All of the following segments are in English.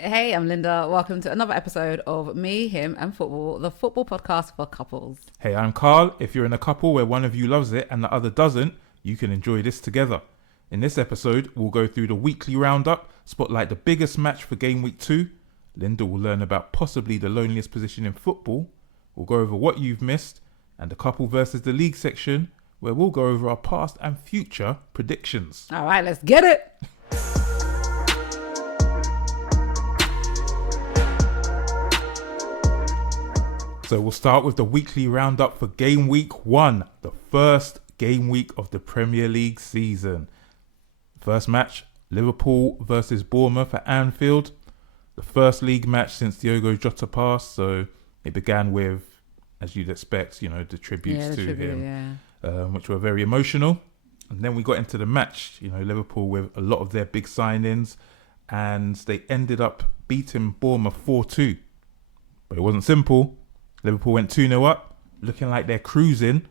Hey, I'm Linda. Welcome to another episode of Me, Him, and Football, the football podcast for couples. Hey, I'm Carl. If you're in a couple where one of you loves it and the other doesn't, you can enjoy this together. In this episode, we'll go through the weekly roundup, spotlight the biggest match for game week 2. Linda will learn about possibly the loneliest position in football. We'll go over what you've missed, and the couple versus the league section, where we'll go over our past and future predictions. All right, let's get it. So we'll start with the weekly roundup for game week 1, the first game week of the Premier League season. First match, Liverpool versus Bournemouth at Anfield. The first league match since Diogo Jota passed, so it began with, as you'd expect, the tributes to him, which were very emotional. And then we got into the match, Liverpool with a lot of their big signings, and they ended up beating Bournemouth 4-2. But it wasn't simple. Liverpool went 2-0 up, looking like they're cruising.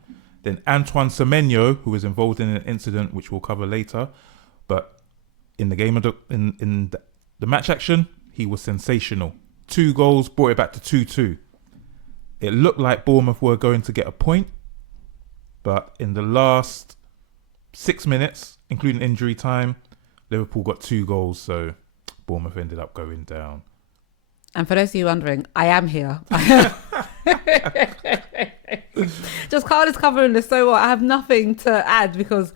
Then Antoine Semenyo, who was involved in an incident which we'll cover later, but in the game of in the match action, he was sensational. 2 goals, brought it back to 2-2. It looked like Bournemouth were going to get a point, but in the last 6 minutes, including injury time, Liverpool got 2 goals, so Bournemouth ended up going down. And for those of you wondering, I am here. Just Carl is covering this so well. I have nothing to add because,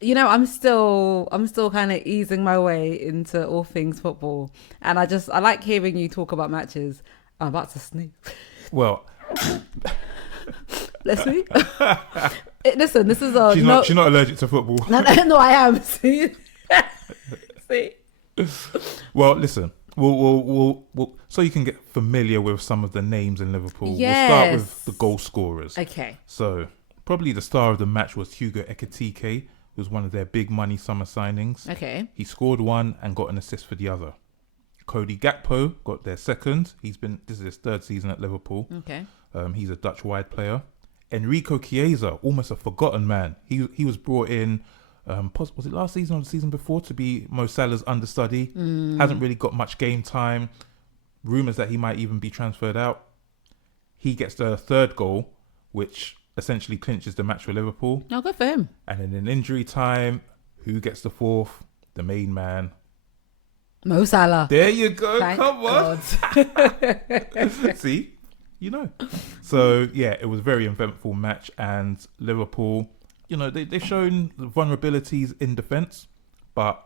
I'm still kind of easing my way into all things football, and I like hearing you talk about matches. I'm about to sneeze. Well, let's see. Listen, this is a. She's not allergic to football. No, I am. See. Well, listen. We'll so you can get familiar with some of the names in Liverpool. Yes. We'll start with the goal scorers. Okay. So probably the star of the match was Hugo Ekitike, who was one of their big money summer signings. Okay. He scored one and got an assist for the other. Cody Gakpo got their second. This is his 3rd season at Liverpool. Okay. He's a Dutch wide player. Enrico Chiesa, almost a forgotten man. He was brought in. Was it last season or the season before to be Mo Salah's understudy? Hasn't really got much game time. Rumours that he might even be transferred out. He gets the 3rd goal, which essentially clinches the match for Liverpool. No, good for him. And then in injury time, who gets the 4th? The main man. Mo Salah. There you go. Thank Come on. See? So, yeah, it was a very eventful match. And Liverpool, they've shown vulnerabilities in defence, but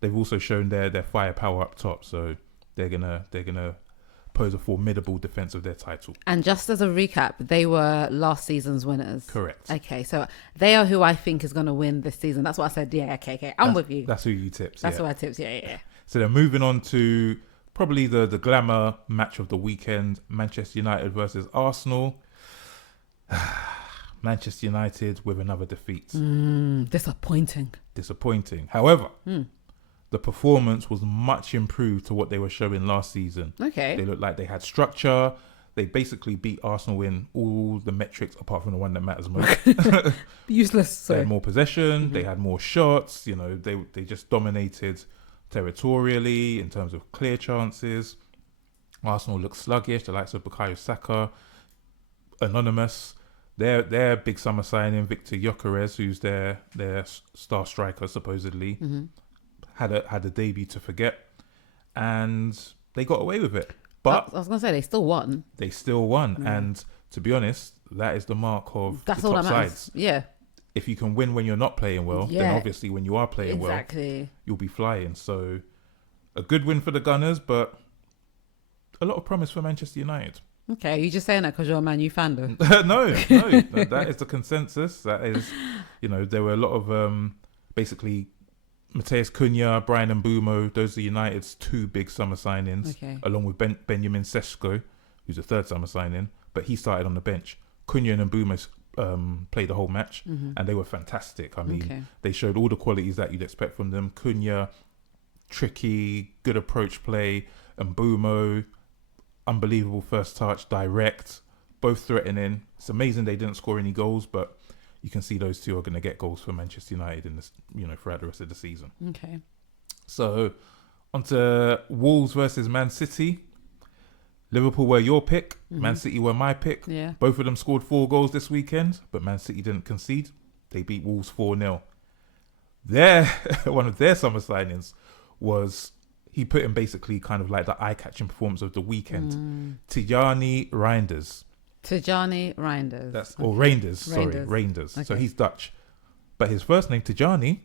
they've also shown their firepower up top. So they're gonna pose a formidable defence of their title. And just as a recap, they were last season's winners. Correct. Okay, so they are who I think is going to win this season. That's what I said. Yeah, okay. I'm with you. That's who you tipped. That's who I tipped. Yeah. So then moving on to probably the glamour match of the weekend, Manchester United versus Arsenal. Manchester United with another defeat. Disappointing. However, the performance was much improved to what they were showing last season. Okay. They looked like they had structure. They basically beat Arsenal in all the metrics apart from the one that matters most. Useless. They had more possession. They had more shots. They just dominated territorially in terms of clear chances. Arsenal looked sluggish. The likes of Bukayo Saka, anonymous. Their big summer signing, Victor Gyökeres, who's their star striker supposedly, had a debut to forget, and they got away with it. But I was going to say they still won. And to be honest, that is the mark of That's the all top that matters. sides. Yeah. If you can win when you're not playing well, then obviously when you are playing well, you'll be flying. So a good win for the Gunners, but a lot of promise for Manchester United. Okay, are you just saying that because you're a Man U fan, though? No, that is the consensus. That is, there were a lot of basically Mateus Cunha, Brian Mbeumo. Those are United's 2 big summer signings, along with Benjamin Sesko, who's a 3rd summer signing, but he started on the bench. Cunha and Mbeumo played the whole match, and they were fantastic. I mean, they showed all the qualities that you'd expect from them. Cunha, tricky, good approach play. Mbeumo, unbelievable first touch, direct, both threatening. It's amazing they didn't score any goals, but you can see those two are going to get goals for Manchester United in this, throughout the rest of the season. Okay. So Onto Wolves versus Man City. Liverpool were your pick. Man City were my pick. Yeah. Both of them scored 4 goals this weekend, but Man City didn't concede. They beat Wolves 4-0. One of their summer signings was, he put in basically kind of like the eye-catching performance of the weekend. Tijani Reinders. Tijani Reinders. Or Reinders, sorry. Reinders. Okay. So he's Dutch. But his first name, Tijani,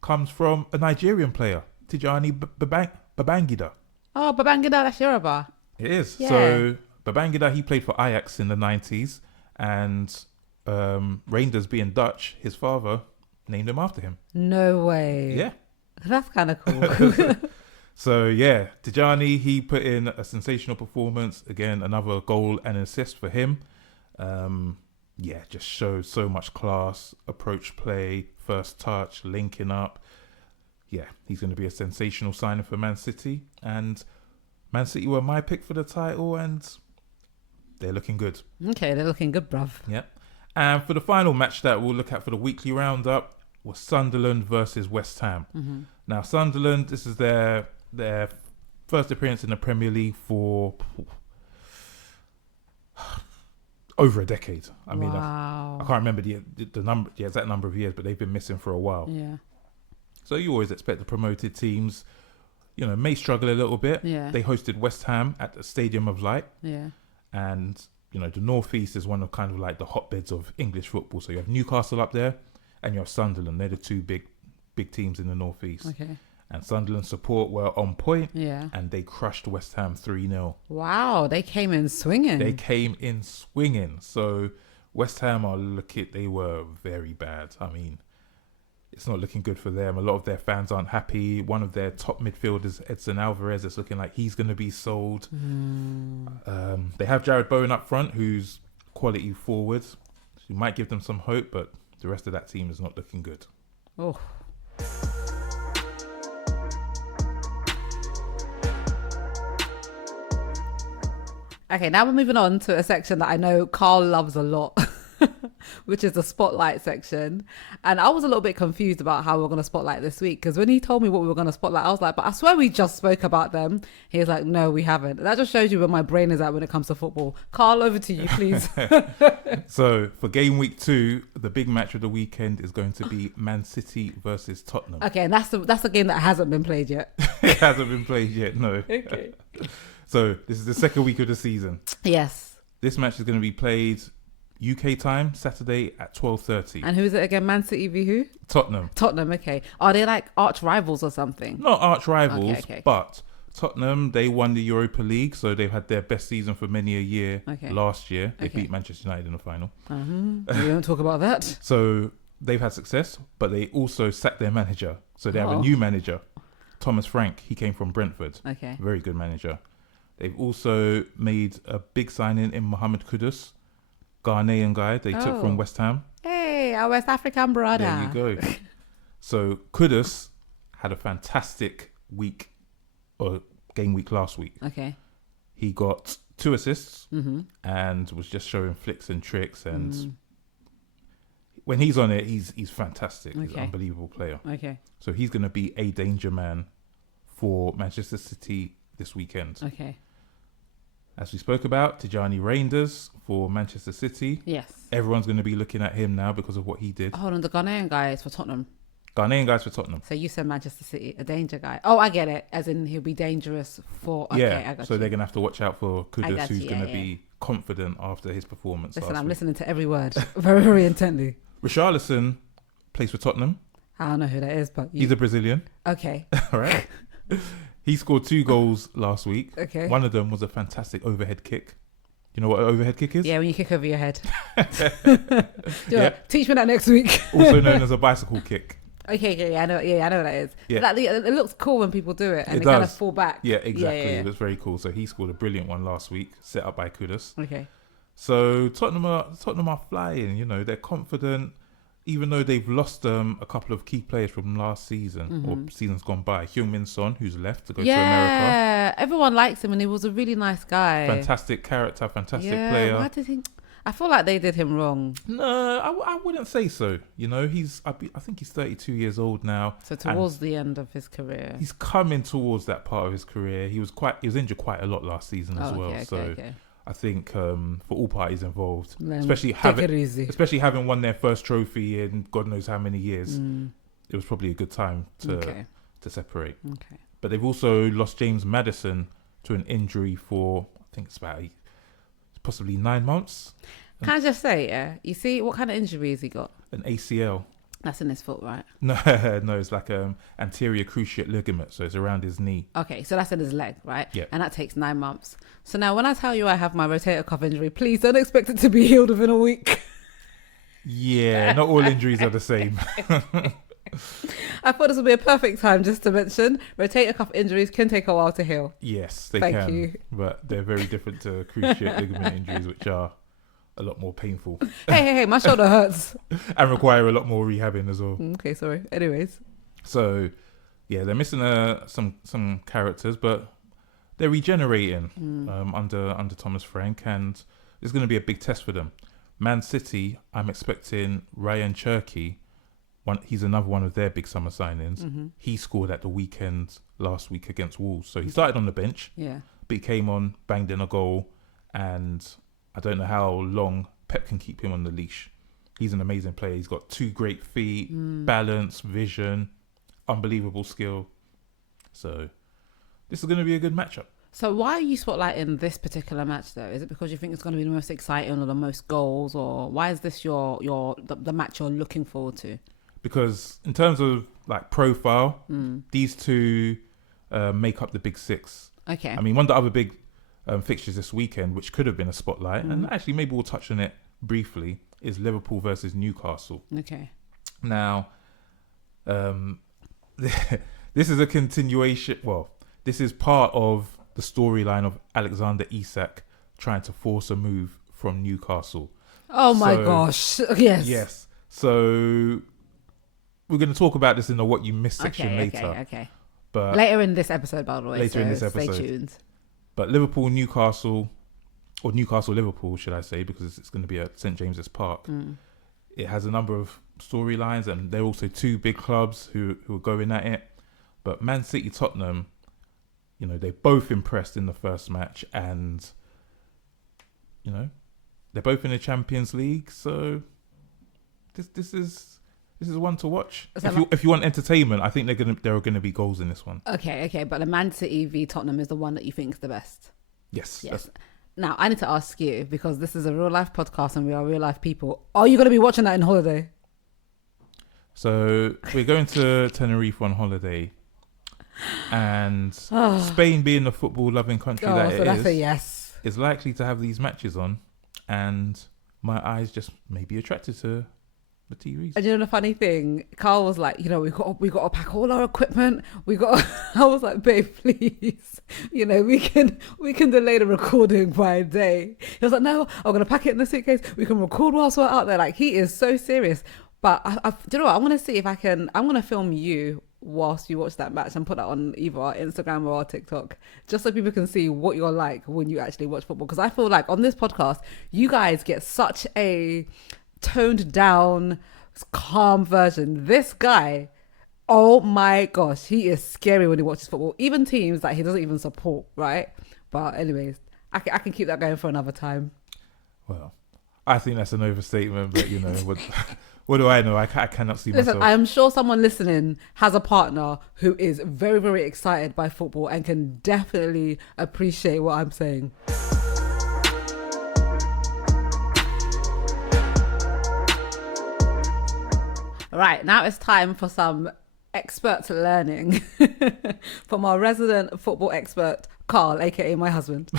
comes from a Nigerian player, Tijani Babangida. Oh, Babangida, that's Yoruba. It is. Yeah. So Babangida, he played for Ajax in the 90s, and Reinders, being Dutch, his father named him after him. No way. Yeah. That's kind of cool. So yeah, Tijani, he put in a sensational performance. Again, another goal and assist for him. Just showed so much class, approach play, first touch, linking up. Yeah, he's going to be a sensational signing for Man City. And Man City were my pick for the title, and they're looking good. Okay, they're looking good, bruv. Yeah. And for the final match that we'll look at for the weekly roundup was Sunderland versus West Ham. Now, Sunderland, this is their first appearance in the Premier League for over a decade. I mean, I can't remember the exact number of years, but they've been missing for a while. Yeah. So you always expect the promoted teams, may struggle a little bit. Yeah. They hosted West Ham at the Stadium of Light. Yeah. And, the Northeast is one of kind of like the hotbeds of English football. So you have Newcastle up there and you have Sunderland. They're the two big teams in the Northeast. Okay. And Sunderland support were on point. Yeah. And they crushed West Ham 3-0. Wow, they came in swinging. So West Ham they were very bad. I mean, it's not looking good for them. A lot of their fans aren't happy. One of their top midfielders, Edson Alvarez, is looking like he's going to be sold. They have Jared Bowen up front, who's quality forward. He might give them some hope, but the rest of that team is not looking good. Oh. Okay, now we're moving on to a section that I know Carl loves a lot, which is the spotlight section. And I was a little bit confused about how we we're going to spotlight this week, because when he told me what we were going to spotlight, I was like, but I swear we just spoke about them. He was like, no, we haven't. That just shows you where my brain is at when it comes to football. Carl, over to you, please. So for game week 2, the big match of the weekend is going to be Man City versus Tottenham. Okay, and that's the game that hasn't been played yet. It hasn't been played yet, no. Okay. So this is the second week of the season. Yes. This match is going to be played UK time, Saturday at 12:30. And who is it again? Man City v who? Tottenham. Tottenham, okay. Are they like arch rivals or something? Not arch rivals, Okay. but Tottenham, they won the Europa League, so they've had their best season for many a year. Okay. Last year, they Okay. beat Manchester United in the final. We don't talk about that. So they've had success, but they also sacked their manager. So they have a new manager, Thomas Frank. He came from Brentford. Okay. Very good manager. They've also made a big signing in Mohamed Kudus, Ghanaian guy they took from West Ham. Hey, our West African brother. There you go. So Kudus had a fantastic week, or game week last week. Okay. He got 2 assists and was just showing flicks and tricks. And when he's on it, he's fantastic. He's an Okay. unbelievable player. Okay. So he's going to be a danger man for Manchester City this weekend. Okay. As we spoke about, Tijani Reinders for Manchester City. Yes. Everyone's going to be looking at him now because of what he did. Hold on, the Ghanaian guy is for Tottenham. Ghanaian guys for Tottenham. So you said Manchester City, a danger guy. Oh, I get it. As in he'll be dangerous for... Okay, Yeah, I got so you. they're going to have to watch out for Kudus, got who's you, going to yeah. be confident after his performance Listen, last I'm week. listening to every word very, very intently. Richarlison plays for Tottenham. I don't know who that is, but... He's a Brazilian. Okay. All right. He scored 2 goals last week. Okay. One of them was a fantastic overhead kick. You know what an overhead kick is? Yeah, when you kick over your head. Yeah. Teach me that next week. Also known as a bicycle kick. Okay, yeah, I know. Yeah, I know what that is. Yeah. It looks cool when people do it, and It they kind of does. fall back. Yeah, exactly. Yeah. It was very cool. So he scored a brilliant one last week, set up by Kudus. Okay. So Tottenham are flying. They're confident, even though they've lost a couple of key players from last season or seasons gone by. Heung-min Son, who's left to go to America. Yeah, everyone likes him, and he was a really nice guy. Fantastic character, fantastic yeah, player. why did he? I feel like they did him wrong. No, I wouldn't say so. You know, I think he's 32 years old now. So towards the end of his career. He's coming towards that part of his career. He was injured quite a lot last season as well. Okay. I think for all parties involved, Then especially having won their first trophy in God knows how many years, it was probably a good time to separate. Okay. But they've also lost James Maddison to an injury for, I think it's about possibly 9 months. Can I just say, yeah, you see what kind of injury has he got? An ACL. That's in his foot, right? No, it's like anterior cruciate ligament, so it's around his knee. Okay, so that's in his leg, right? Yeah. And that takes 9 months. So now when I tell you I have my rotator cuff injury, please don't expect it to be healed within a week. Yeah, not all injuries are the same. I thought this would be a perfect time just to mention rotator cuff injuries can take a while to heal. Yes, they Thank can. you. But they're very different to cruciate ligament injuries, which are a lot more painful. Hey, my shoulder hurts. And require a lot more rehabbing as well. Okay, sorry. Anyways. So, yeah, they're missing some characters, but they're regenerating under Thomas Frank, and it's going to be a big test for them. Man City, I'm expecting Ryan Cherky. He's another one of their big summer signings. Mm-hmm. He scored at the weekend last week against Wolves. So he started on the bench, Yeah. but he came on, banged in a goal, and I don't know how long Pep can keep him on the leash. He's an amazing player. He's got 2 great feet, balance, vision, unbelievable skill. So this is going to be a good matchup. So why are you spotlighting this particular match though? Is it because you think it's going to be the most exciting or the most goals, or why is this the match you're looking forward to? Because in terms of like profile, these two make up the big 6. Okay. I mean, one of the other big fixtures this weekend, which could have been a spotlight, and actually maybe we'll touch on it briefly, is Liverpool versus Newcastle. Okay. Now, this is a continuation. Well, this is part of the storyline of Alexander Isak trying to force a move from Newcastle. Oh my gosh. Yes. Yes. So we're going to talk about this in the What You Missed section later. Okay. But later in this episode, by the way. Later in this episode. Stay tuned. But Liverpool, Newcastle, or Newcastle, Liverpool, should I say, because it's going to be at St. James's Park. It has a number of storylines, and there are also 2 big clubs who are going at it. But Man City, Tottenham, you know, they both impressed in the first match, and, you know, they're both in the Champions League. So this is one to watch. If you want entertainment, I think there are gonna be goals in this one. Okay, but the Man City v Tottenham is the one that you think is the best. Yes. Now I need to ask you, because this is a real life podcast and we are real life people. Are you going to be watching that in holiday? So we're going to Tenerife on holiday, and Spain, being the football loving country that's a yes. is likely to have these matches on, and my eyes just may be attracted to the TVs. And you know the funny thing, Carl was like, you know, we got to pack all our equipment. I was like, babe, please, you know, we can delay the recording by a day. He was like, no, I'm gonna pack it in the suitcase. We can record whilst we're out there. Like, he is so serious. But do you know what? I'm gonna see if I can. I'm gonna film you whilst you watch that match and put that on either our Instagram or our TikTok, just so people can see what you're like when you actually watch football. Because I feel like on this podcast, you guys get such a toned down, calm version. This guy, oh my gosh, he is scary when he watches football. Even teams that he doesn't even support, right? But anyways, I can keep that going for another time. Well, I think that's an overstatement, but you know, what do I know? I cannot see myself. Listen, I am sure someone listening has a partner who is very, very excited by football and can definitely appreciate what I'm saying. Right, now it's time for some expert learning from our resident football expert, Carl, aka my husband.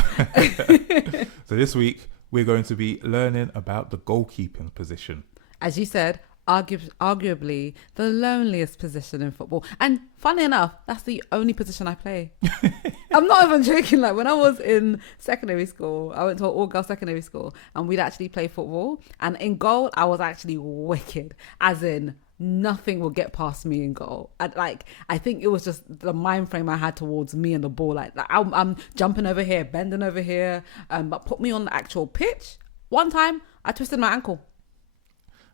So this week, we're going to be learning about the goalkeeping position. As you said, arguably the loneliest position in football. And funny enough, that's the only position I play. I'm not even joking. Like, when I was in secondary school, I went to an all-girls secondary school, and we'd actually play football. And in goal, I was actually wicked. As in, nothing would get past me in goal. I think it was just the mind frame I had towards me and the ball. Like I'm jumping over here, bending over here. But put me on the actual pitch. One time, I twisted my ankle.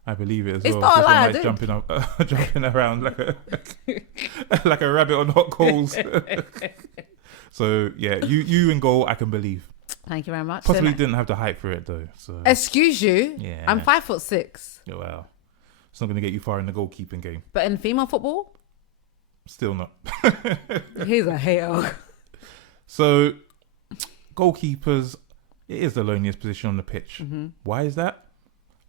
I believe it as It's well. not a This lie, one I like did. jumping up, jumping around like a like a rabbit on hot coals. So yeah, you in goal, I can believe. Thank you very much. Possibly So, didn't have the height for it though. So excuse you. yeah, I'm 5'6". well, it's not going to get you far in the goalkeeping game. But in female football, Still not. he's a hater. So goalkeepers, it is the loneliest position on the pitch. Mm-hmm. Why is that?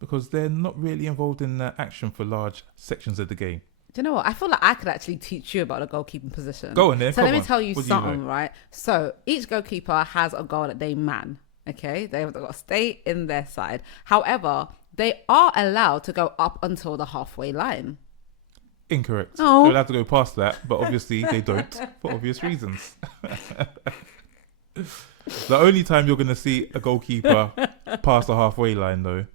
Because they're not really involved in action for large sections of the game. Do you know what? I feel like I could actually teach you about the goalkeeping position. Go on then. So come let me on. tell you What do you something, know? right? So each goalkeeper has a goal that they man. Okay, they've got to stay in their side. However, they are allowed to go up until the halfway line. Incorrect. Oh. They'll have to go past that, but obviously they don't for obvious reasons. The only time you're going to see a goalkeeper past the halfway line, though,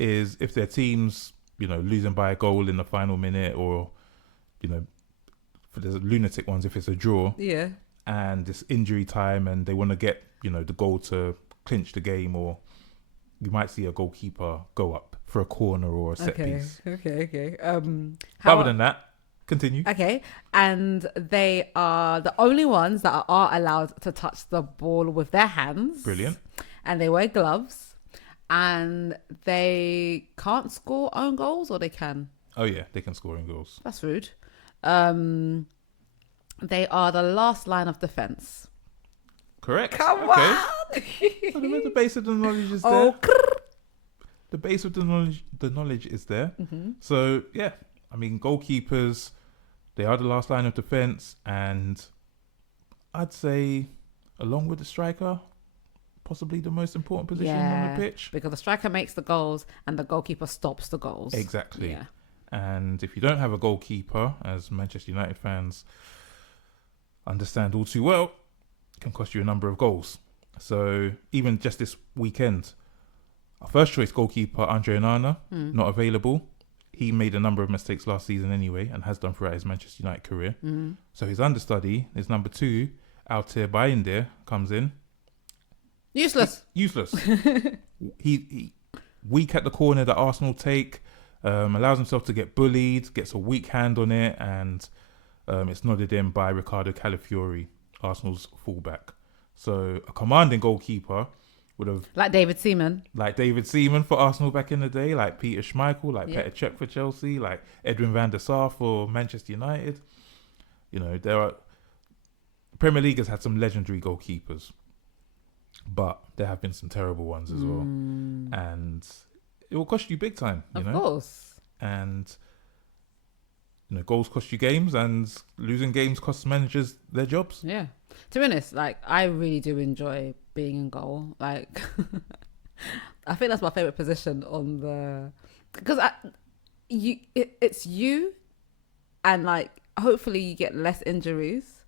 is if their team's, losing by a goal in the final minute, or, for the lunatic ones, if it's a draw Yeah. and it's injury time and they want to get, the goal to clinch the game, or you might see a goalkeeper go up for a corner or a set piece. Okay. Other than that, continue. Okay, and they are the only ones that are allowed to touch the ball with their hands. Brilliant. And they wear gloves, and they can't score own goals, or they can. Oh yeah, they can score in goals. That's rude. They are the last line of defense. Correct. Come okay. on. So the base of the knowledge is Oh, there. The base of the knowledge is there. mm-hmm. So yeah, I mean, goalkeepers, they are the last line of defense, and I'd say, along with the striker, possibly the most important position on the pitch. Because the striker makes the goals and the goalkeeper stops the goals. Exactly. Yeah. And if you don't have a goalkeeper, as Manchester United fans understand all too well, it can cost you a number of goals. So even just this weekend, our first choice goalkeeper, Andre Onana, not available. He made a number of mistakes last season anyway, and has done throughout his Manchester United career. So his understudy, his number 2, Altair Bayindir, comes in. Useless. Useless. he weak at the corner that Arsenal take, allows himself to get bullied, gets a weak hand on it, and it's nodded in by Riccardo Calafiori, Arsenal's fullback. So a commanding goalkeeper would have... Like David Seaman. Like David Seaman for Arsenal back in the day, like Peter Schmeichel, like Petr Cech for Chelsea, like Edwin van der Sar for Manchester United. Premier League has had some legendary goalkeepers, but there have been some terrible ones as well. And it will cost you big time, Of course. And goals cost you games, and losing games costs managers their jobs. Yeah. To be honest, I really do enjoy being in goal. I think that's my favorite position on the, because it's you, and hopefully you get less injuries.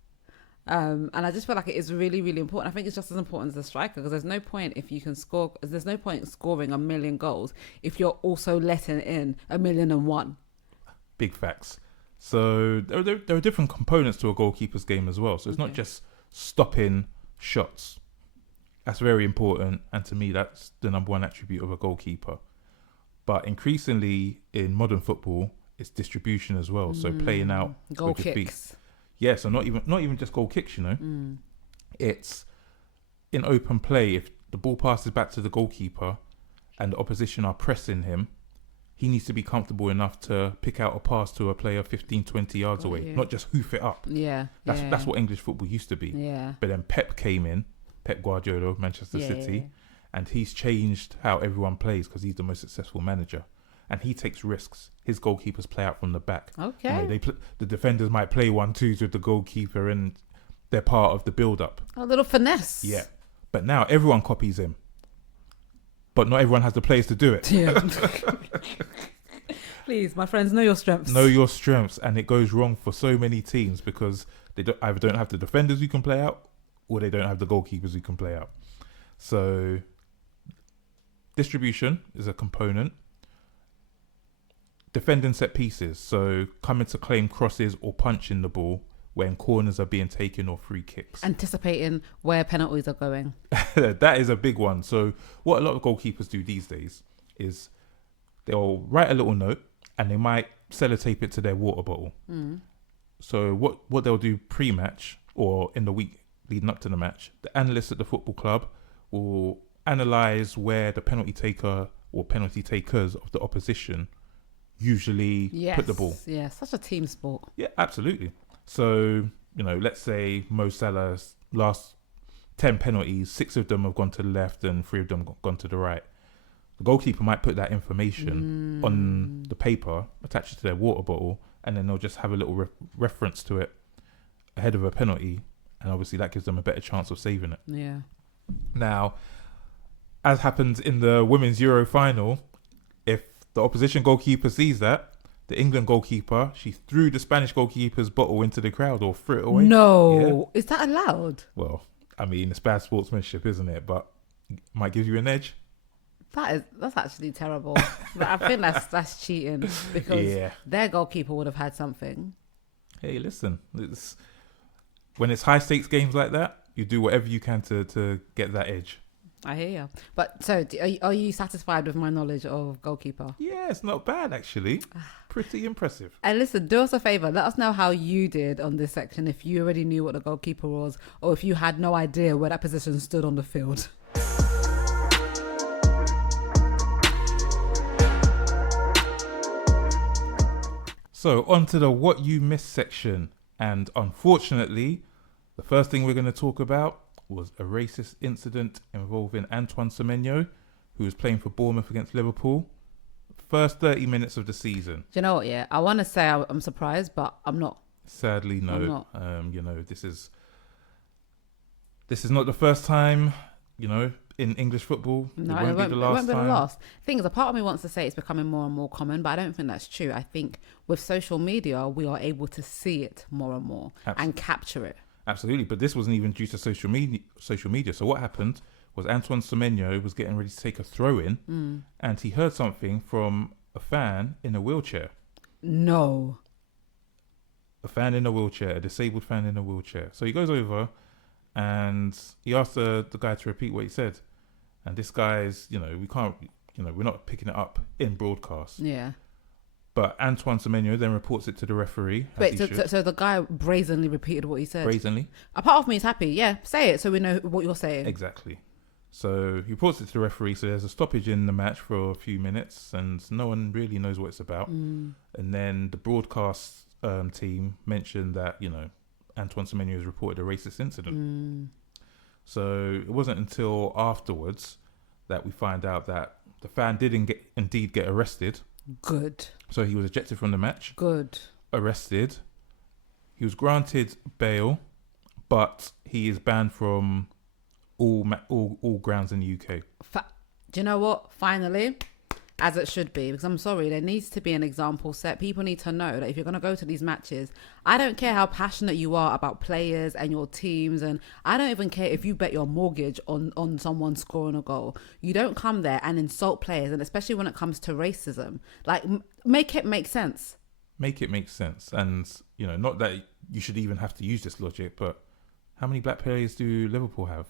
And I just feel like it is really, really important. I think it's just as important as the striker, because there's no point there's no point scoring 1 million goals if you're also letting in 1,000,001. Big facts. So there are different components to a goalkeeper's game as well. So it's not just stopping shots. That's very important, and to me that's the number one attribute of a goalkeeper. But increasingly in modern football, it's distribution as well. So playing out Goal with your feet. kicks. Yeah, so not even just goal kicks, It's in open play. If the ball passes back to the goalkeeper and the opposition are pressing him, he needs to be comfortable enough to pick out a pass to a player 15, 20 yards away, not just hoof it up. Yeah. That's what English football used to be. Yeah. But then Pep came in, Pep Guardiola of Manchester City, and he's changed how everyone plays because he's the most successful manager. And he takes risks. His goalkeepers play out from the back. Okay. The defenders might play 1-2s with the goalkeeper, and they're part of the build-up. A little finesse. Yeah. But now everyone copies him. But not everyone has the players to do it. Yeah. Please, my friends, know your strengths. Know your strengths. And it goes wrong for so many teams because they either don't have the defenders who can play out, or they don't have the goalkeepers who can play out. So distribution is a component. Defending set pieces, so coming to claim crosses or punching the ball when corners are being taken or free kicks. Anticipating where penalties are going. That is a big one. So what a lot of goalkeepers do these days is they'll write a little note and they might sellotape it to their water bottle. So what they'll do pre-match or in the week leading up to the match, the analysts at the football club will analyse where the penalty taker or penalty takers of the opposition usually put the ball. Yeah, such a team sport. Yeah, absolutely. So, let's say Mo Salah's last 10 penalties, 6 of them have gone to the left and 3 of them have gone to the right. The goalkeeper might put that information on the paper, attach it to their water bottle, and then they'll just have a little reference to it ahead of a penalty, and obviously that gives them a better chance of saving it. Yeah. Now, as happens in the Women's Euro final, if the opposition goalkeeper sees that, the England goalkeeper, she threw the Spanish goalkeeper's bottle into the crowd or threw it away. No. Yeah. Is that allowed? Well, I mean, it's bad sportsmanship, isn't it? But it might give you an edge. That's actually terrible. But I think that's cheating because their goalkeeper would have had something. Hey, listen, when it's high stakes games like that, you do whatever you can to get that edge. I hear you. But so, are you satisfied with my knowledge of goalkeeper? Yeah, it's not bad actually. Pretty impressive. And listen, do us a favour. Let us know how you did on this section. If you already knew what the goalkeeper was, or if you had no idea where that position stood on the field. So on to the what you missed section, and unfortunately, the first thing we're going to talk about was a racist incident involving Antoine Semenyo, who was playing for Bournemouth against Liverpool. First 30 minutes of the season. Do you know what? Yeah, I want to say I'm surprised, but I'm not. Sadly, no. I'm not. This is not the first time, in English football. No, it won't be the last. Thing is, a part of me wants to say it's becoming more and more common, but I don't think that's true. I think with social media, we are able to see it more and more and capture it. Absolutely, but this wasn't even due to social media. So what happened was Antoine Semenyo was getting ready to take a throw-in, and he heard something from a fan in a wheelchair. No. A fan in a wheelchair, a disabled fan in a wheelchair. So he goes over and he asked the guy to repeat what he said. And this guy's, we can't, we're not picking it up in broadcast. Yeah. But Antoine Semenyo then reports it to the referee. Wait, so the guy brazenly repeated what he said? Brazenly. A part of me is happy. Yeah, say it so we know what you're saying. Exactly. So he reports it to the referee. So there's a stoppage in the match for a few minutes and no one really knows what it's about. And then the broadcast team mentioned that, Antoine Semenyo has reported a racist incident. So it wasn't until afterwards that we find out that the fan did indeed get arrested. Good. So he was ejected from the match. Good. Arrested. He was granted bail, but he is banned from all grounds in the UK. Do you know what? Finally, as it should be, because I'm sorry, there needs to be an example set. People need to know that if you're going to go to these matches, I don't care how passionate you are about players and your teams, and I don't even care if you bet your mortgage on someone scoring a goal. You don't come there and insult players, and especially when it comes to racism. Like, make it make sense. Make it make sense. And, not that you should even have to use this logic, but how many black players do Liverpool have?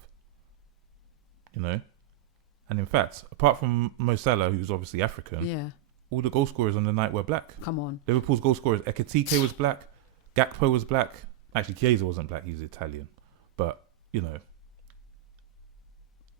And in fact, apart from Mo Salah, who's obviously African, all the goal scorers on the night were black. Come on. Liverpool's goal scorers, Ekitike was black, Gakpo was black. Actually, Chiesa wasn't black, he's Italian. But,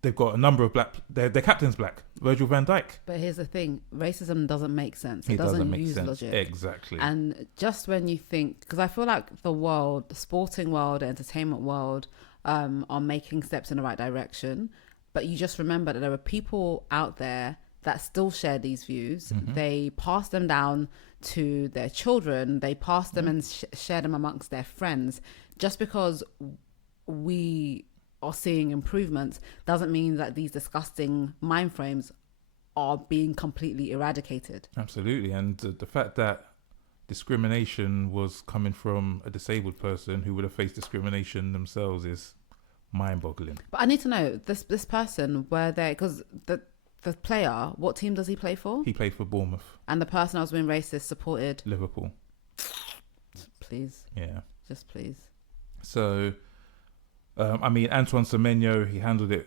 they've got a number of black... Their captain's black, Virgil van Dijk. But here's the thing, racism doesn't make sense. It doesn't use sense. Logic. Exactly. And just when you think... Because I feel like the sporting world, the entertainment world are making steps in the right direction. But you just remember that there are people out there that still share these views. They pass them down to their children. They pass them and share them amongst their friends. Just because we are seeing improvements doesn't mean that these disgusting mind frames are being completely eradicated. Absolutely. And the fact that discrimination was coming from a disabled person who would have faced discrimination themselves is mind-boggling. But I need to know, this person, were they... Because the player, what team does he play for? He played for Bournemouth. And the person I was being racist supported? Liverpool. Please. Yeah. Just please. So, Antoine Semenyo, he handled it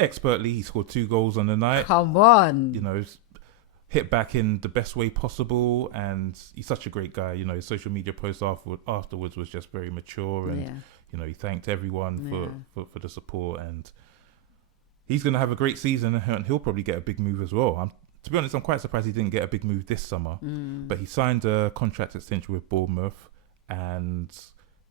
expertly. He scored 2 goals on the night. Come on. You know, hit back in the best way possible, and he's such a great guy. You know, his social media post afterwards was just very mature, and you know, he thanked everyone for the support, and he's going to have a great season, and he'll probably get a big move as well. To be honest, I'm quite surprised he didn't get a big move this summer, but he signed a contract extension with Bournemouth, and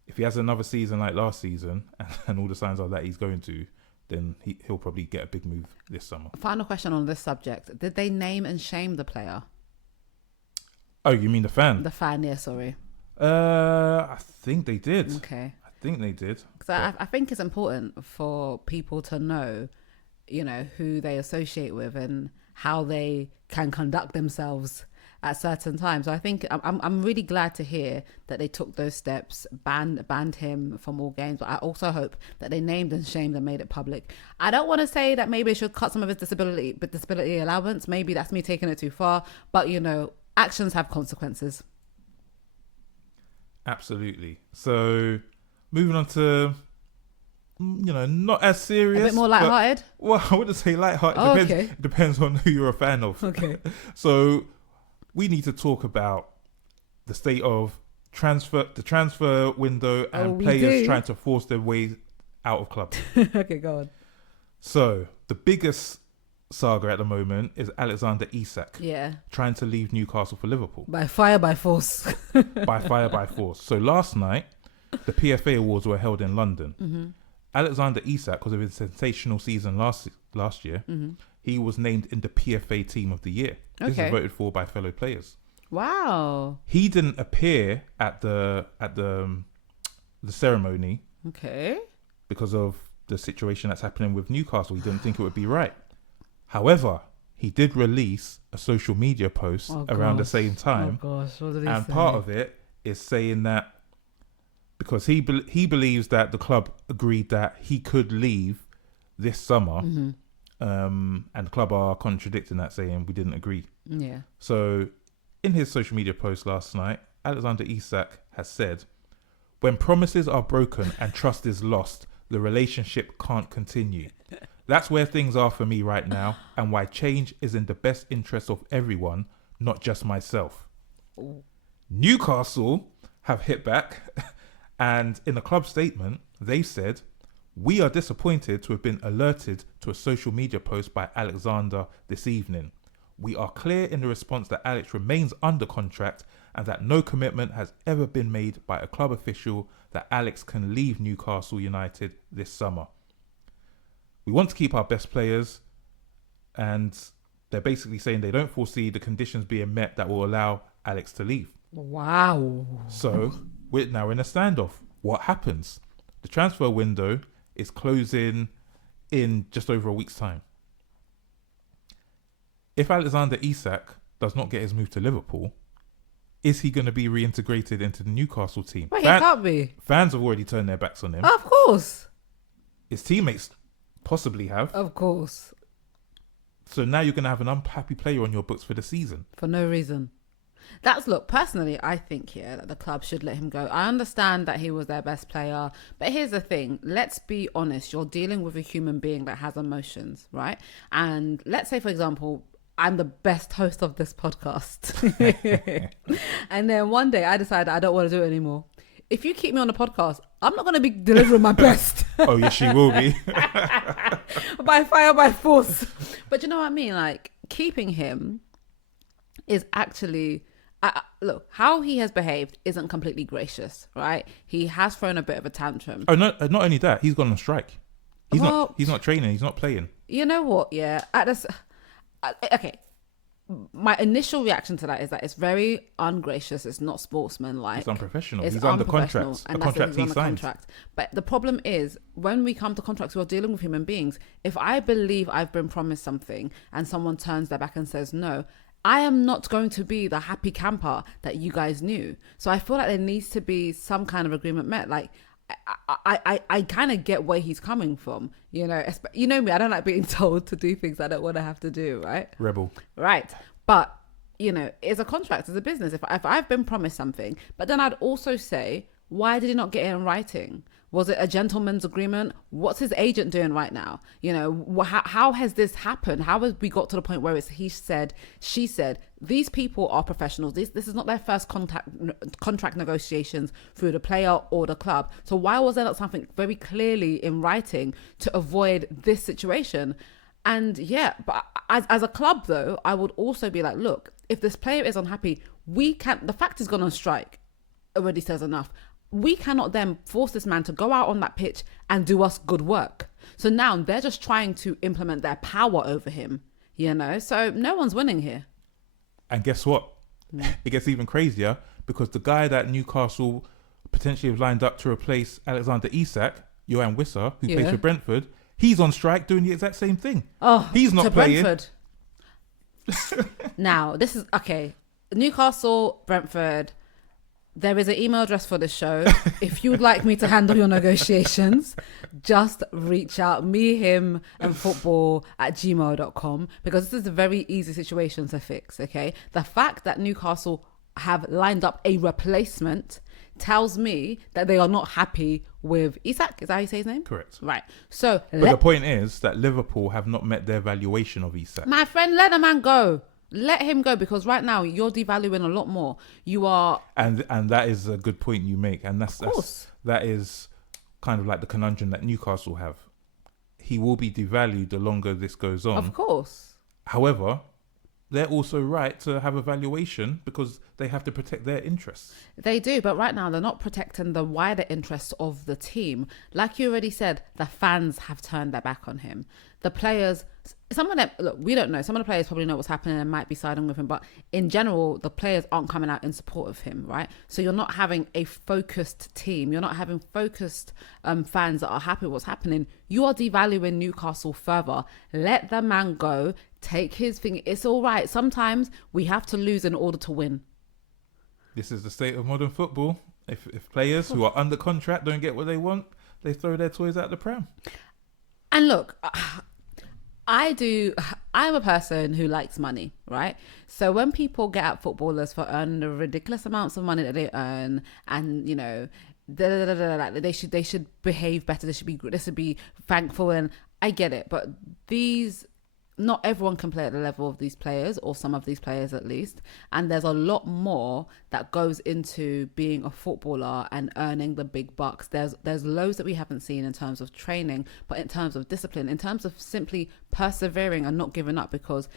if he has another season like last season, and all the signs are that he's going to, then he'll probably get a big move this summer. Final question on this subject. Did they name and shame the player? Oh, you mean the fan? The fan, yeah, sorry. I think they did. Okay. I think they did. Because I think it's important for people to know, you know, who they associate with and how they can conduct themselves at certain times. So I think I'm really glad to hear that they took those steps, banned him from all games. But I also hope that they named and shamed and made it public. I don't want to say that maybe they should cut some of his disability allowance. Maybe that's me taking it too far. But, you know, actions have consequences. Absolutely. So moving on to, you know, not as serious. A bit more lighthearted? Well, I wouldn't say lighthearted. Oh, Depends, okay. Depends on who you're a fan of. Okay. So we need to talk about the state of the transfer window and players trying to force their way out of clubs. Okay, go on. So the biggest saga at the moment is Alexander Isak. Yeah. Trying to leave Newcastle for Liverpool. By fire, by force. By fire, by force. So last night, the PFA Awards were held in London. Mm-hmm. Alexander Isak, because of his sensational season last year, he was named in the PFA Team of the Year. This is voted for by fellow players. Wow. He didn't appear at the ceremony. Okay. Because of the situation that's happening with Newcastle. He didn't think it would be right. However, he did release a social media post around the same time. Oh gosh, what did he say? And part of it is saying that because he believes that the club agreed that he could leave this summer, and the club are contradicting that, saying we didn't agree. Yeah. So in his social media post last night, Alexander Isak has said, "When promises are broken and trust is lost, the relationship can't continue. That's where things are for me right now, and why change is in the best interest of everyone, not just myself." Ooh. Newcastle have hit back, and in a club statement, they said, "We are disappointed to have been alerted to a social media post by Alexander this evening. We are clear in the response that Alex remains under contract and that no commitment has ever been made by a club official that Alex can leave Newcastle United this summer. We want to keep our best players," and they're basically saying they don't foresee the conditions being met that will allow Alex to leave. Wow. So we're now in a standoff. What happens? The transfer window is closing in just over a week's time. If Alexander Isak does not get his move to Liverpool, is he going to be reintegrated into the Newcastle team? Wait, he can't be. Fans have already turned their backs on him. Of course. His teammates possibly have. Of course. So now you're going to have an unhappy player on your books for the season. For no reason. Look, personally, I think here that the club should let him go. I understand that he was their best player, but here's the thing. Let's be honest. You're dealing with a human being that has emotions, right? And let's say, for example, I'm the best host of this podcast. And then one day I decide I don't want to do it anymore. If you keep me on the podcast, I'm not going to be delivering my best. Oh, yes, she will be. By fire, by force. But you know what I mean? Like, keeping him is actually... look, how he has behaved isn't completely gracious, right? He has thrown a bit of a tantrum. Oh, no, not only that, he's gone on strike. He's Well, not training, he's not playing. You know what? Yeah. Okay. My initial reaction to that is that it's very ungracious. It's not sportsmanlike. It's unprofessional. It's He's under unprofessional, contract. and A that's it, contract he's he under signed. contract. But the problem is, when we come to contracts, we're dealing with human beings. If I believe I've been promised something and someone turns their back and says no, I am not going to be the happy camper that you guys knew. So I feel like there needs to be some kind of agreement met. Like, I kind of get where he's coming from. You know me, I don't like being told to do things I don't want to have to do, right? Rebel. Right. But, it's a contract, it's a business. If I've been promised something, but then I'd also say, Why did he not get it in writing? Was it a gentleman's agreement? What's his agent doing right now? You know, how has this happened? How has we got to the point where it's he said, she said? These people are professionals. This is not their first contract negotiations through the player or the club. So why was there not something very clearly in writing to avoid this situation? And yeah, but as a club though, I would also be like, look, if this player is unhappy, we can't, the fact he's gone on strike already says enough. We cannot then force this man to go out on that pitch and do us good work. So now they're just trying to implement their power over him, you know? So no one's winning here. And guess what? It gets even crazier because the guy that Newcastle potentially have lined up to replace Alexander Isak, Johan Wissa, who plays for Brentford, he's on strike doing the exact same thing. Oh, he's not playing. Brentford. Now, this is, okay, Newcastle, Brentford, there is an email address for this show. If you would like me to handle your negotiations, just reach out, me, him, and football@gmail.com, because this is a very easy situation to fix, okay? The fact that Newcastle have lined up a replacement tells me that they are not happy with Isak. Is that how you say his name? Correct. Right. So, but the point is that Liverpool have not met their valuation of Isak. My friend, let the man go. Let him go, because right now you're devaluing a lot more. You are, and that is a good point you make, and that is kind of like the conundrum that Newcastle have. He will be devalued the longer this goes on. Of course. However, they're also right to have a valuation because they have to protect their interests. They do, but right now they're not protecting the wider interests of the team. Like you already said, the fans have turned their back on him. The players, some of them, look, we don't know. Some of the players probably know what's happening and might be siding with him, but in general, the players aren't coming out in support of him, right? So you're not having a focused team. You're not having focused fans that are happy with what's happening. You are devaluing Newcastle further. Let the man go. Take his thing. It's all right. Sometimes we have to lose in order to win. This is the state of modern football. If players who are under contract don't get what they want, they throw their toys out the pram. And look, I'm a person who likes money, right? So when people get at footballers for earning the ridiculous amounts of money that they earn, and you know, they should behave better. They should be thankful, and I get it. But not everyone can play at the level of these players, or some of these players at least. And there's a lot more that goes into being a footballer and earning the big bucks. There's loads that we haven't seen in terms of training, but in terms of discipline, in terms of simply persevering and not giving up, because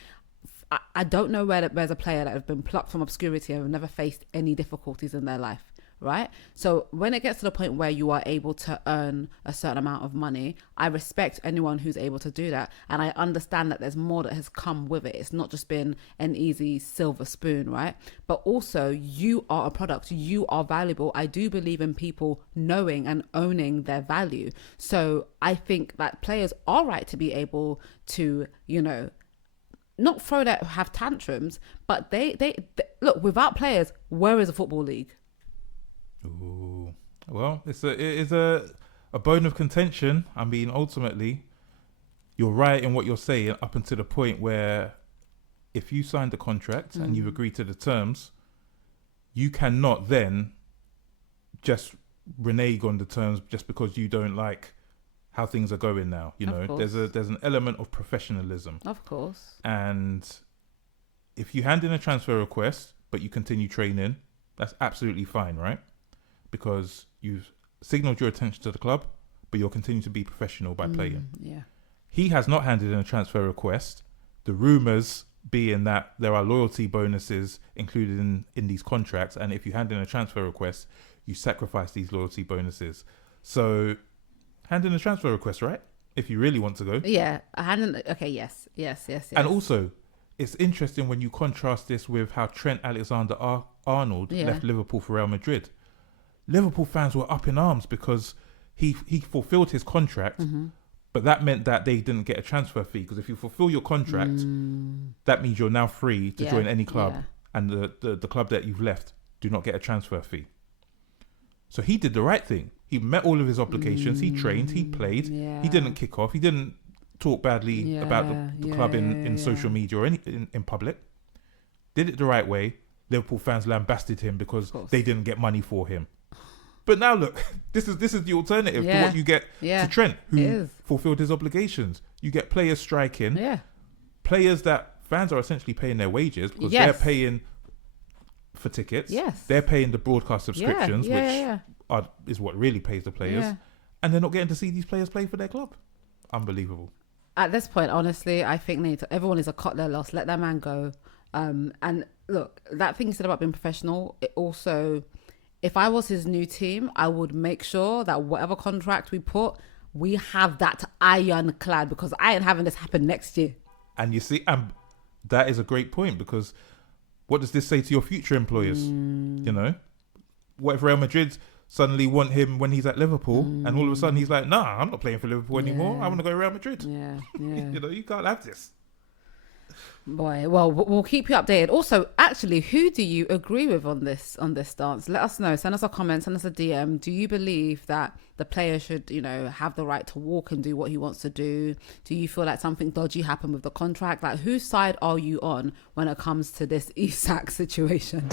I don't know where there's a player that has been plucked from obscurity and have never faced any difficulties in their life. Right? So when it gets to the point where you are able to earn a certain amount of money, I respect anyone who's able to do that. And I understand that there's more that has come with it. It's not just been an easy silver spoon, right? But also, you are a product. You are valuable. I do believe in people knowing and owning their value. So I think that players are right to be able to, you know, not have tantrums, but they look, without players, where is a football league? Ooh. Well, it is a bone of contention. I mean, ultimately, you're right in what you're saying up until the point where if you signed the contract and you've agreed to the terms, you cannot then just renege on the terms just because you don't like how things are going now. You know, there's an element of professionalism. Of course. And if you hand in a transfer request, but you continue training, that's absolutely fine, right? Because you've signalled your attention to the club, but you'll continue to be professional by playing. Yeah. He has not handed in a transfer request. The rumours being that there are loyalty bonuses included in these contracts, and if you hand in a transfer request, you sacrifice these loyalty bonuses. So hand in a transfer request, right? If you really want to go. Yeah. Okay, yes. And also, it's interesting when you contrast this with how Trent Alexander-Arnold left Liverpool for Real Madrid. Liverpool fans were up in arms because he fulfilled his contract, but that meant that they didn't get a transfer fee, because if you fulfill your contract, that means you're now free to join any club, and the club that you've left do not get a transfer fee. So he did the right thing. He met all of his obligations. He trained, he played, he didn't kick off, he didn't talk badly about the club in social media or in public. Did it the right way. Liverpool fans lambasted him because they didn't get money for him. But now look, this is the alternative to what you get to Trent, who fulfilled his obligations. You get players striking, players that fans are essentially paying their wages because they're paying for tickets. Yes, they're paying the broadcast subscriptions, which is what really pays the players, and they're not getting to see these players play for their club. Unbelievable. At this point, honestly, I think everyone is a cut their loss. Let that man go. And look, that thing you said about being professional, it also, if I was his new team, I would make sure that whatever contract we have that ironclad, because I ain't having this happen next year. And you see, that is a great point, because what does this say to your future employers? You know, what if Real Madrid suddenly want him when he's at Liverpool, and all of a sudden he's like, nah, I'm not playing for Liverpool anymore. I want to go to Real Madrid. Yeah. You know, you can't have this. Boy, well, we'll keep you updated. Also, actually, who do you agree with on this stance? Let us know. Send us a comment, send us a DM. Do you believe that the player should, have the right to walk and do what he wants to do? Do you feel like something dodgy happened with the contract? Like, whose side are you on when it comes to this Isak situation?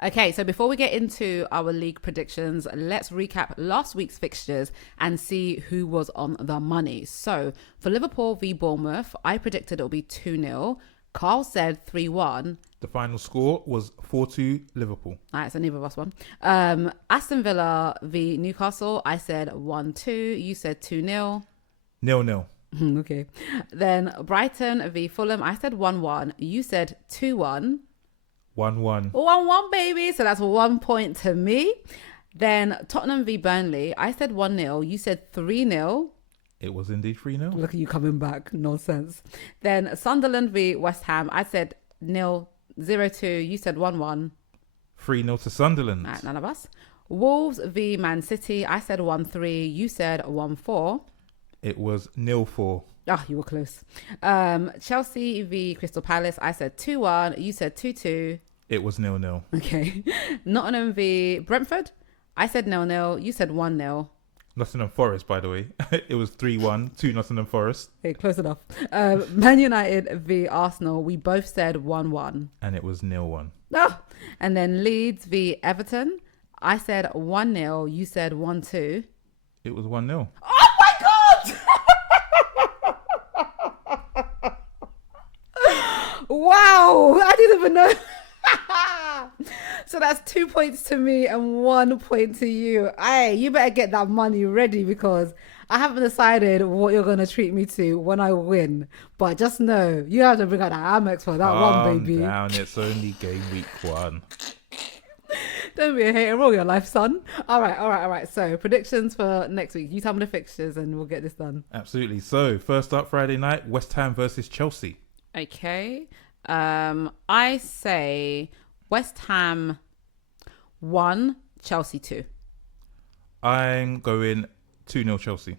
Okay, so before we get into our league predictions, let's recap last week's fixtures and see who was on the money. So for Liverpool v Bournemouth, I predicted it'll be 2-0. Carl said 3-1. The final score was 4-2 Liverpool. All right, so neither of us won. Aston Villa v Newcastle, I said 1-2. You said 2-0. 0-0. Okay. Then Brighton v Fulham, I said 1-1. You said 2-1. 1-1. 1-1, baby. So that's 1 point to me. Then Tottenham v Burnley. I said 1-0. You said 3-0. It was indeed 3-0. Look at you coming back. Nonsense. Then Sunderland v West Ham. I said 0-2. You said 1-1. 3-0 to Sunderland. All right, none of us. Wolves v Man City. I said 1-3. You said 1-4. It was 0-4. Ah, you were close. Chelsea v Crystal Palace. I said 2-1. You said 2-2. It was 0-0. Okay. Nottingham v Brentford. I said 0-0. You said 1-0. Nottingham Forest, by the way. It was 3-1 to Nottingham Forest. Okay, close enough. Man United v Arsenal. We both said 1-1. And it was 0-1. Oh. And then Leeds v Everton. I said 1-0. You said 1-2. It was 1-0. Oh my God! Wow, I didn't even know. So that's 2 points to me and 1 point to you. Aye, you better get that money ready, because I haven't decided what you're going to treat me to when I win. But just know, you have to bring out the Amex for that one, baby. Down. It's only game week 1. Don't be a hater all your life, son. All right. So predictions for next week. You tell me the fixtures and we'll get this done. Absolutely. So first up, Friday night, West Ham versus Chelsea. Okay. I say West Ham 1, Chelsea 2. I'm going 2-0 Chelsea.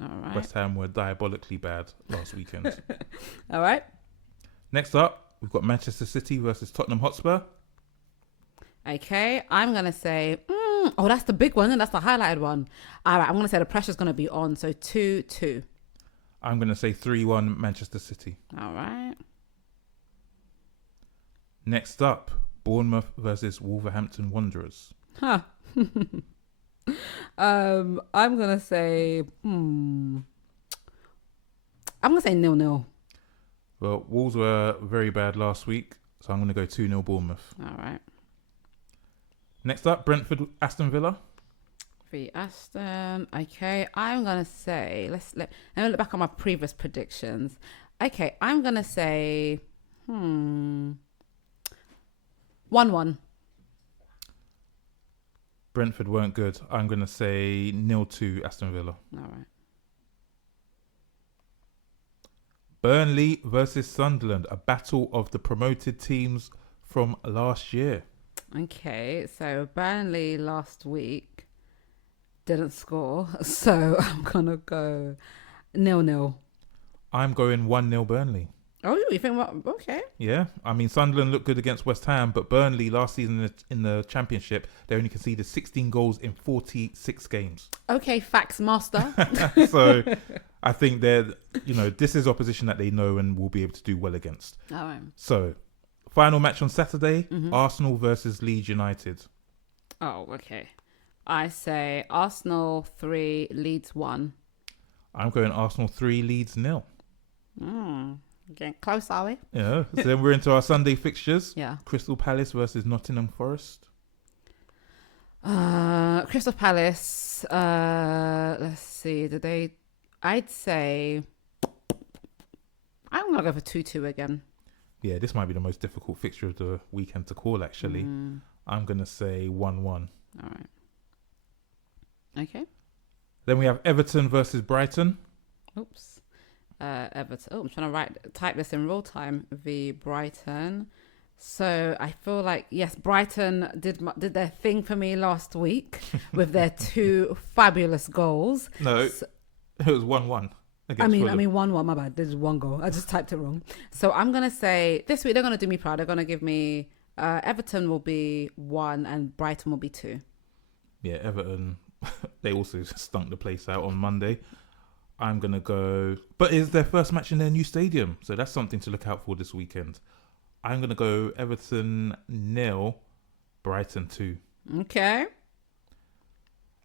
All right. West Ham were diabolically bad last weekend. All right. Next up, we've got Manchester City versus Tottenham Hotspur. Okay. I'm going to say, that's the big one and that's the highlighted one. All right. I'm going to say the pressure's going to be on. So 2-2. I'm going to say 3-1 Manchester City. All right. Next up, Bournemouth versus Wolverhampton Wanderers. I'm going to say, I'm going to say 0-0. Well, Wolves were very bad last week, so I'm going to go 2-0 Bournemouth. All right. Next up, Brentford Aston Villa. V Aston. Okay, I'm going to say, let me look back on my previous predictions. Okay, I'm going to say, 1-1. Brentford weren't good. I'm going to say 0-2 Aston Villa. All right. Burnley versus Sunderland, a battle of the promoted teams from last year. Okay, so Burnley last week didn't score, so I'm going to go 0-0. I'm going 1-0 Burnley. Oh, you think what? Okay. Yeah, I mean, Sunderland looked good against West Ham, but Burnley last season in the Championship, they only conceded 16 goals in 46 games. Okay, facts master. So I think this is opposition that they know and will be able to do well against. All right. So, final match on Saturday, Arsenal versus Leeds United. Oh, okay. I say Arsenal 3, Leeds 1. I'm going Arsenal 3, Leeds 0. Getting close, are we? Yeah. So then we're into our Sunday fixtures. Yeah. Crystal Palace versus Nottingham Forest. Crystal Palace. Let's see. I'd say I'm gonna go for 2-2 again. Yeah, this might be the most difficult fixture of the weekend to call. Actually, I'm gonna say 1-1. All right. Okay. Then we have Everton versus Brighton. Oops. Everton. Oh, I'm trying to type this in real time. V Brighton. So I feel like, yes, Brighton did their thing for me last week with their 2 fabulous goals. No, it was 1-1. I mean 1-1. My bad. There's 1 goal. I just typed it wrong. So I'm gonna say this week they're gonna do me proud. They're gonna give me Everton will be 1 and Brighton will be 2. Yeah, Everton. They also stunk the place out on Monday. I'm going to go... But it's their first match in their new stadium, so that's something to look out for this weekend. I'm going to go Everton 0, Brighton 2. Okay.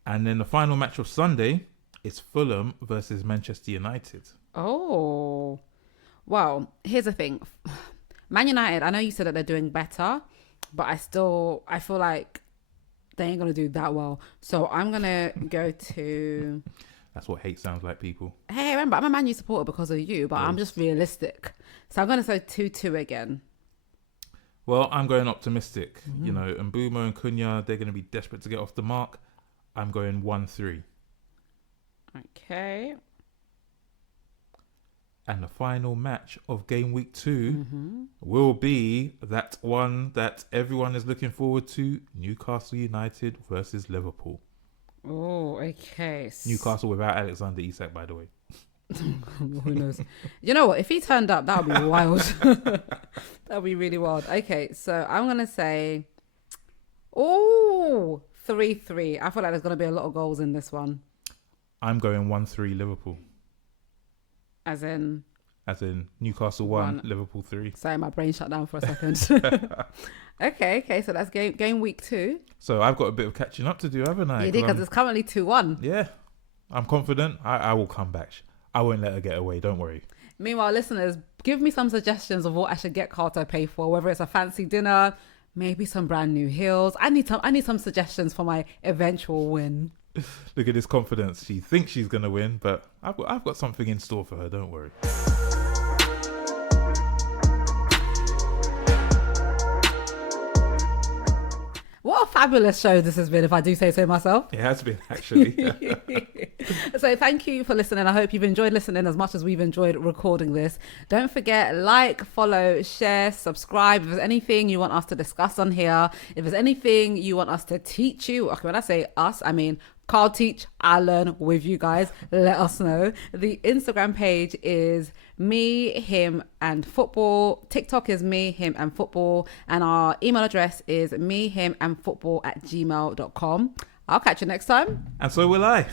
And then the final match of Sunday is Fulham versus Manchester United. Oh. Well, here's the thing. Man United, I know you said that they're doing better, but I feel like they ain't going to do that well. So I'm going to go to... That's what hate sounds like, people. Hey, remember, I'm a Man U supporter because of you, but I'm just realistic. So I'm going to say 2-2 again. Well, I'm going optimistic. You know, Mbeumo and Cunha, they're going to be desperate to get off the mark. I'm going 1-3. Okay. And the final match of game week 2 will be that one that everyone is looking forward to, Newcastle United versus Liverpool. Oh, okay. Newcastle without Alexander Isak, by the way. Who knows? You know what? If he turned up, that would be wild. That would be really wild. Okay, so I'm going to say, 3-3. I feel like there's going to be a lot of goals in this one. I'm going 1-3 Liverpool. As in Newcastle 1, Liverpool 3. Sorry, my brain shut down for a second. Okay, so that's game week 2. So I've got a bit of catching up to do, haven't I? You did, because it's currently 2-1. Yeah, I'm confident. I will come back. I won't let her get away, don't worry. Meanwhile, listeners, give me some suggestions of what I should get Carl to pay for, whether it's a fancy dinner, maybe some brand new heels. I need some suggestions for my eventual win. Look at this confidence. She thinks she's going to win, but I've got something in store for her, don't worry. What a fabulous show this has been, if I do say so myself. It has been, actually. So thank you for listening. I hope you've enjoyed listening as much as we've enjoyed recording this. Don't forget, like, follow, share, subscribe. If there's anything you want us to discuss on here, if there's anything you want us to teach you, okay, when I say us, I mean Carl teach, I learn with you guys. Let us know. The Instagram page is me, him, and football. TikTok is me, him, and football. And our email address is me, him, and football @gmail.com. I'll catch you next time. And so will I.